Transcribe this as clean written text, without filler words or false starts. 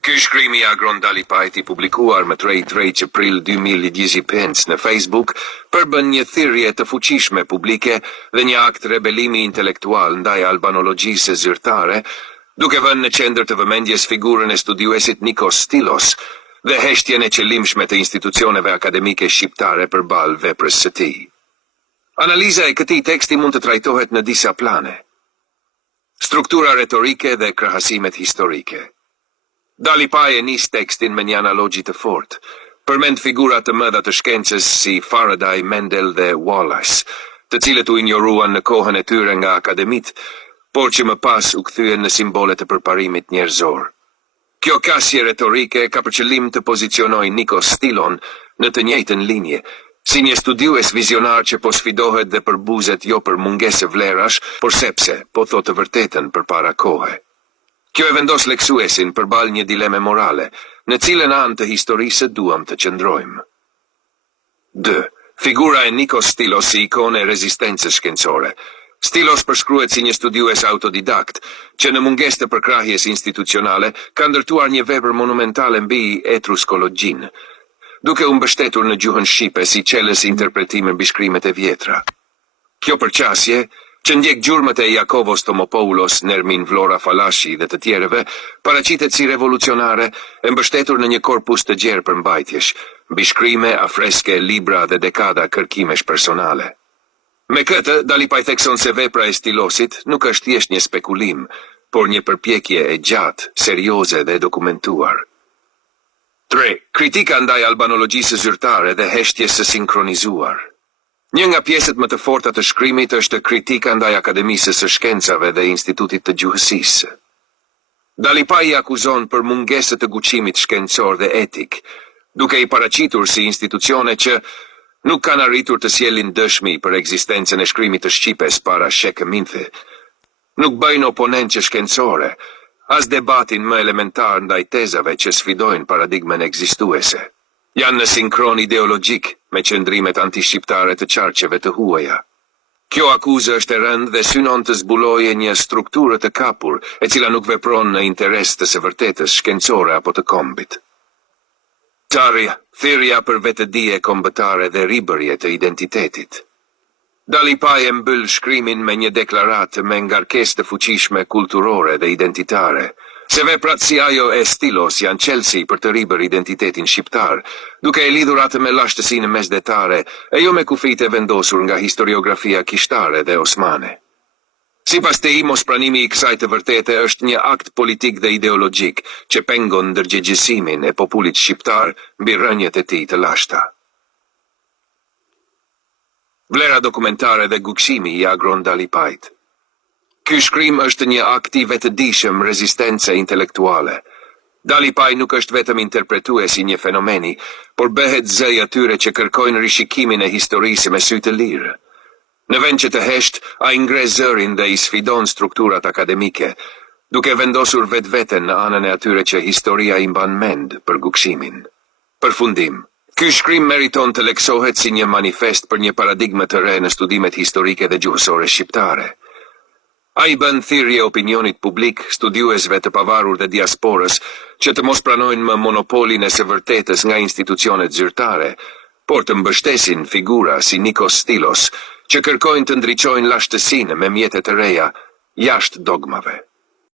Ky shkrimi i Agron Dalipajt i publikuar më 3 April 2025 në Facebook përbën një thirrje të fuqishme publike dhe një akt rebelimi intelektual ndaj albanologjisë zyrtare, duke vënë në qendër të vëmendjes figurën e studiuesit Nikos Stylos dhe heshtjen e qëllimshme të institucioneve akademike shqiptare përballë veprës së tij. Analiza e këtij teksti mund të trajtohet në disa plane: struktura retorike dhe krahasimet historike. Dalipaj e nis tekstin me një analogji të fortë, përmend figura të mëdha të shkencës si Faraday, Mendel dhe Wallace, të cilët u injoruan në kohën e tyre nga akademit, por që më pas u kthyen në simbole të përparimit njerëzor. Kjo kasje retorike ka për qëllim të pozicionojë Nikos Stylon në të njëjtën linje, si një studiues vizionar që po sfidohet dhe përbuzet jo për mungesë vlerash, por sepse po thotë të vërtetën përpara kohe. Kjo e vendos leksuesin përballë një dileme morale, në cilën anë të historisë duam të qëndrojmë. 2. Figura e Nikos Stylos si ikone e rezistencës shkencore. Stylos përshkruhet si një studiues autodidakt, që në mungesë të përkrahjes institucionale ka ndërtuar një vepër monumentale mbi etruskologjin, duke u mbështetur në gjuhën shqipe si qelës interpretime mbi shkrimet e vjetra. Kjo përqasje, që ndjek gjurmët e Iakovos Tomopoulos, Nermin Vlora Falashi dhe të tjereve, paraqitet si revolucionare e mbështetur në një korpus të gjerë përmbajtjesh, mbi shkrime, afreske, libra dhe dekada kërkimesh personale. Me këtë, Dalipaj thekson se vepra e Stylosit nuk është thjesht një spekulim, por një përpjekje e gjatë, serioze dhe dokumentuar. 3. Kritika ndaj albanologjisë zyrtare dhe heshtjes së sinkronizuar. Një nga pjesët më të forta të shkrimit është kritika ndaj Akademisë së Shkencave dhe Institutit të Gjuhësisë. Dalipaj i akuzon për mungesë të guximit shkencor dhe etik, duke i paraqitur si institucione që nuk kanë arritur të sjellin dëshmi për ekzistencën e shkrimit të shqipes para Shekë Minthe, nuk bëjnë oponencë shkencore, as debatin më elementar ndaj tezave që sfidojnë paradigmen ekzistuese. Janë në sinkron ideologjik me qëndrimet antishqiptare të qarqeve të huaja. Kjo akuzë është e rëndë dhe synon të zbulojë një strukturë të kapur, e cila nuk vepron në interes të së vërtetës shkencore apo të kombit. Thirrja për vetëdije kombëtare dhe ribërje të identitetit. Dalipaj e mbyll shkrimin me një deklaratë me ngarkesë të fuqishme kulturore dhe identitare, se veprat si ajo e Stylos janë çelësi për të ribër identitetin shqiptar, duke e lidhur atë me lashtësinë mesdhetare e jo me kufijtë e vendosur nga historiografia kishtare dhe osmane. Sipas te mospranimi i kësaj të vërtete është një akt politik dhe ideologjik që pengon ndërgjegjësimin e popullit shqiptar mbi rënjet e tij të lashta. Vlera dokumentare dhe gukshimi i Agron Dalipajt. Ky shkrim është një akt i vetëdijshëm rezistence intelektuale. Dalipaj nuk është vetëm interpretues i një fenomeni, por bëhet zëj atyre që kërkojnë rishikimin e historisë me sy të lirë. Në vend që të hesht, ai ngre zërin dhe i sfidon strukturat akademike, duke vendosur vetveten në anën e atyre që historia i mban mend për gukshimin. Përfundim. Ky shkrim meriton të leksohet si një manifest për një paradigmë të re në studimet historike dhe gjuhësore shqiptare. Ai bën thirrje opinionit publik, studiuesve të pavarur dhe diasporës, që të mos pranojnë më monopolin e së vërtetës nga institucionet zyrtare, por të mbështesin figura si Nikos Stylos, që kërkojnë të ndriçojnë lashtësinë me mjete të reja, jashtë dogmave.